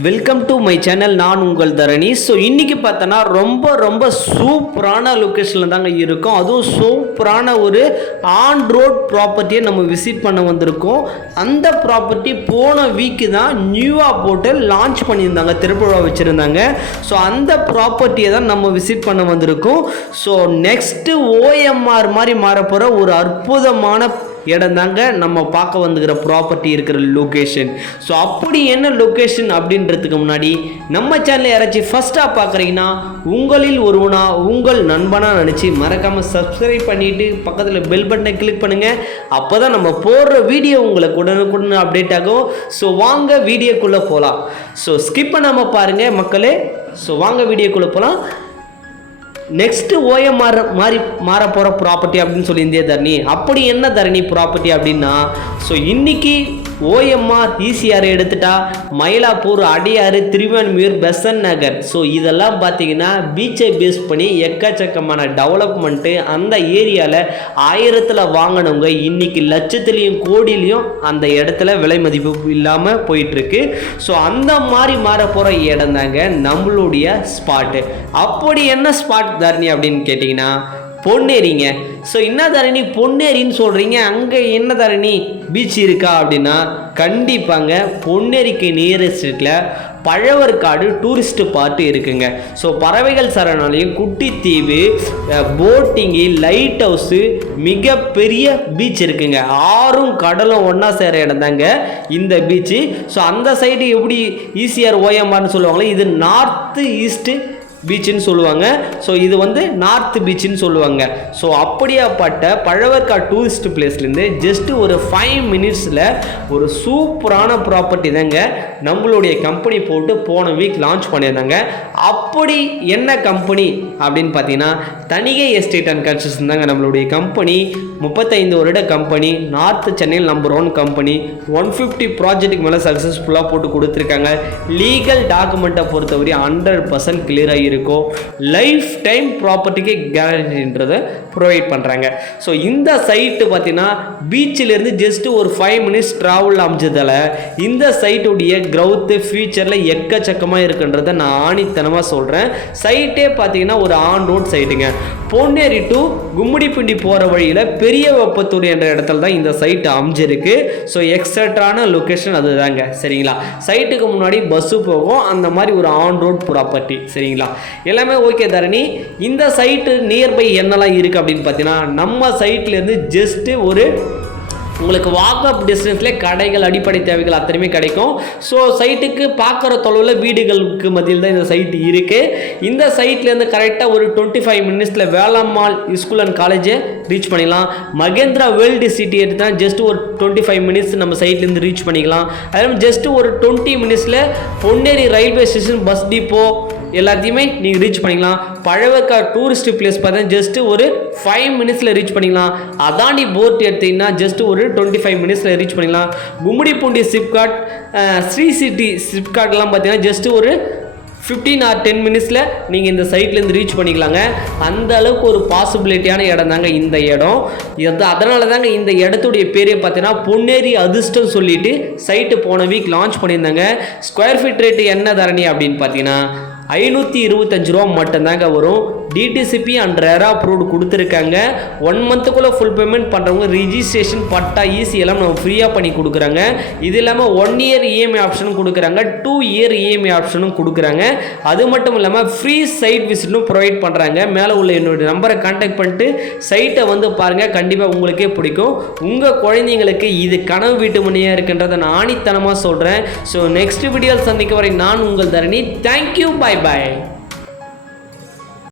Welcome to my channel. நான் உங்கள் தரணி. So இன்றைக்கி பார்த்தோன்னா ரொம்ப சூப்பரான லொக்கேஷனில் தாங்க இருக்கும். அதுவும் சூப்பரான ஒரு ஆன் ரோட் ப்ராப்பர்ட்டியை நம்ம விசிட் பண்ண வந்திருக்கோம். அந்த ப்ராப்பர்ட்டி போன வீக்கு தான் நியூவாக போட்டு லான்ச் பண்ணியிருந்தாங்க, திருப்பூரா வச்சுருந்தாங்க. ஸோ அந்த ப்ராப்பர்ட்டியை தான் நம்ம விசிட் பண்ண வந்திருக்கோம். ஸோ நெக்ஸ்ட்டு OMR மாதிரி மாறப்போகிற ஒரு அற்புதமான இடம் தாங்க நம்ம பார்க்க வந்துக்கிற ப்ராப்பர்ட்டி இருக்கிற லொக்கேஷன். ஸோ அப்படி என்ன லொக்கேஷன் அப்படின்றதுக்கு முன்னாடி நம்ம சேனலை யாராச்சும் ஃபஸ்ட்டாக பார்க்குறீங்கன்னா உங்களில் ஒருவனா உங்கள் நண்பனாக நினச்சி மறக்காமல் சப்ஸ்கிரைப் பண்ணிவிட்டு பக்கத்தில் பெல் பட்டனை கிளிக் பண்ணுங்கள். அப்போ தான் நம்ம போடுற வீடியோ உங்களுக்கு உடனுக்குடன் அப்டேட் ஆகும். ஸோ வாங்க வீடியோக்குள்ளே போகலாம். ஸோ ஸ்கிப் பண்ணாமல் பாருங்கள் மக்களே. ஸோ வாங்க வீடியோக்குள்ளே போகலாம். நெக்ஸ்ட்டு OMR மாதிரி மாற போகிற ப்ராப்பர்ட்டி அப்படின்னு சொல்லியிருந்தே தரணி. அப்படி என்ன தரணி ப்ராப்பர்ட்டி அப்படின்னா, ஸோ இன்றைக்கி OMR ECR எடுத்துட்டா மயிலாப்பூர், அடையாறு, திருவான்மியூர், பெசன்ட் நகர், ஸோ இதெல்லாம் பார்த்தீங்கன்னா பீச்சை பேஸ் பண்ணி எக்கச்சக்கமான டெவலப்மெண்ட்டு அந்த ஏரியாவில் 1000ல் வாங்கினவங்க இன்றைக்கி லட்சத்துலேயும் கோடியிலையும் அந்த இடத்துல விலை மதிப்பு இல்லாமல் போயிட்டுருக்கு. ஸோ அந்த மாதிரி மாற போகிற இடம் தாங்க நம்மளுடைய ஸ்பாட்டு. அப்படி என்ன ஸ்பாட் தரணி அப்படின்னு கேட்டிங்கன்னா பொன்னேரிங்க. ஸோ என்ன தரணி பொன்னேரின்னு சொல்கிறீங்க, அங்கே என்ன தரணி பீச் இருக்கா அப்படின்னா கண்டிப்பாங்க பொன்னேரிக்கு நியரஸ்ட்டில் பழவர்காடு டூரிஸ்ட் பார்ட்டு இருக்குங்க. ஸோ பறவைகள் சரணாலயம், குட்டித்தீவு, போட்டிங்கு, லைட் ஹவுஸு, மிகப்பெரிய பீச் இருக்குங்க. ஆறும் கடலும் ஒன்றா சேர இடம் தாங்க இந்த பீச்சு. ஸோ அந்த சைடு எப்படி ECR OMRன்னு சொல்லுவாங்களே, இது நார்த்து ஈஸ்ட்டு பீச்சுன்னு சொல்லுவாங்க. ஸோ இது வந்து நார்த் பீச்சுன்னு சொல்லுவாங்க. ஸோ அப்படியாப்பட்ட பழவர்காடு டூரிஸ்ட் பிளேஸ்லேருந்து ஜஸ்ட்டு ஒரு 5 மினிட்ஸில் ஒரு சூப்பரான ப்ராப்பர்ட்டி தாங்க நம்மளுடைய கம்பெனி போட்டு போன வீக் லான்ச் பண்ணியிருந்தாங்க. அப்படி என்ன கம்பெனி அப்படின்னு பார்த்தீங்கன்னா தணிகை எஸ்டேட் அண்ட் கன்ஸ்ட்ரக்ஷன் தாங்க நம்மளுடைய கம்பெனி. 35 வருட கம்பெனி, நார்த் சென்னையில் நம்பர் 1 கம்பெனி. 150 ப்ராஜெக்ட்டுக்கு மேலே சக்ஸஸ்ஃபுல்லாக போட்டு கொடுத்துருக்காங்க. லீகல் டாக்குமெண்ட்டை பொறுத்தவரை 100% கிளியராக இருக்கும். லைஃப் டைம் ப்ராப்பர்ட்டிக்கு கேரண்டின்றதை ப்ரொவைட் பண்ணுறாங்க. ஸோ இந்த சைட்டு பார்த்தீங்கன்னா பீச்சிலேருந்து ஜஸ்ட் ஒரு 5 மினிட்ஸ் ட்ராவல் அமைஞ்சதால் இந்த சைட்டுடைய க்ரௌத்து ஃபியூச்சரில் எக்கச்சக்கமாக இருக்குன்றதை நான் ஆணித்தனமாக சொல்கிறேன். சைட்டே பார்த்தீங்கன்னா ஒரு ஆன் ரோட் சைட்டுங்க. பொன்னேரி டு கும்மிடிப்பூண்டி போகிற வழியில் பெரிய வெப்பத்தூர் என்ற இடத்துல தான் இந்த சைட்டு அமைஞ்சிருக்கு. ஸோ எக்ஸட்ரான லொக்கேஷன் அது தாங்க. சரிங்களா, சைட்டுக்கு முன்னாடி பஸ்ஸு போகும், அந்த மாதிரி ஒரு ஆன் ரோட் ப்ராப்பர்ட்டி. சரிங்களா, எல்லாமே ஓகே தரணி. இந்த சைட்டு நியர்பை என்னெல்லாம் இருக்குது அப்படின்னு பார்த்தீங்கன்னா நம்ம சைட்லேருந்து ஜஸ்ட்டு ஒரு உங்களுக்கு வாக்அப் டிஸ்டன்ஸ்லேயே கடைகள், அடிப்படை தேவைகள் அத்தனையுமே கிடைக்கும். ஸோ சைட்டுக்கு பார்க்குற தொலைவில் வீடுகளுக்கு மத்தியில் தான் இந்த சைட்டு இருக்குது. இந்த சைட்லேருந்து கரெக்டாக ஒரு 25 மினிட்ஸில் வேளாம்மாள் ஸ்கூல் அண்ட் காலேஜை ரீச் பண்ணிக்கலாம். மகேந்திரா வேர்ல்டு சிட்டி எடுத்தால் ஜஸ்ட் ஒரு 25 மினிட்ஸ் நம்ம சைட்லேருந்து ரீச் பண்ணிக்கலாம். அதே ஜஸ்ட் ஒரு 20 மினிட்ஸில் Ponneri railway station, bus depot எல்லாத்தையுமே நீங்கள் ரீச் பண்ணிக்கலாம். பழவர்காடு டூரிஸ்ட் பிளேஸ் பார்த்தா ஜஸ்ட்டு ஒரு 5 மினிட்ஸில் ரீச் பண்ணிக்கலாம். அதாண்டி போட் எடுத்திங்கன்னா ஜஸ்ட்டு ஒரு 25 மினிட்ஸில் ரீச் பண்ணிக்கலாம். கும்மிடிப்பூண்டி சிப்காட், ஸ்ரீ சிட்டி சிப்காட்லாம் பார்த்தீங்கன்னா ஜஸ்ட்டு ஒரு 15 or 10 மினிட்ஸில் நீங்கள் இந்த சைட்லேருந்து ரீச் பண்ணிக்கலாங்க. அந்த அளவுக்கு ஒரு பாசிபிலிட்டியான இடம் தாங்க இந்த இடம். அதனால தாங்க இந்த இடத்துடைய பேரே பார்த்தீங்கன்னா பொன்னேரி அதிர்ஷ்டம் சொல்லிட்டு சைட்டு போன வீக் லான்ச் பண்ணியிருந்தாங்க. ஸ்கொயர் ஃபீட் ரேட்டு என்ன தரணி அப்படின்னு பார்த்தீங்கன்னா 525 ரூபா மட்டும்தாங்க வரும். DTCP அண்ட் ரெரா அப்ரூவ்டு கொடுத்துருக்காங்க. 1 மந்த்துக்குள்ளே ஃபுல் பேமெண்ட் பண்ணுறவங்க ரிஜிஸ்ட்ரேஷன், பட்டா, EC எல்லாம் நம்ம ஃப்ரீயாக பண்ணி கொடுக்குறாங்க. இது இல்லாமல் 1 இயர் EMI ஆப்ஷனும் கொடுக்குறாங்க, 2 இயர் EMI ஆப்ஷனும் கொடுக்குறாங்க. அது மட்டும் இல்லாமல் ஃப்ரீ சைட் விசிட்டும் ப்ரொவைட் பண்ணுறாங்க. மேலே உள்ள என்னுடைய நம்பரை கான்டாக்ட் பண்ணிட்டு சைட்டை வந்து பாருங்கள், கண்டிப்பாக உங்களுக்கே பிடிக்கும். உங்கள் குழந்தைங்களுக்கு இது கனவு வீட்டு மணியாக இருக்குன்றதை நான் ஆணித்தனமாக சொல்கிறேன். ஸோ நெக்ஸ்ட் வீடியோவில் சந்திக்க வரை நான் உங்கள் தரணி. Thank you, bye bye.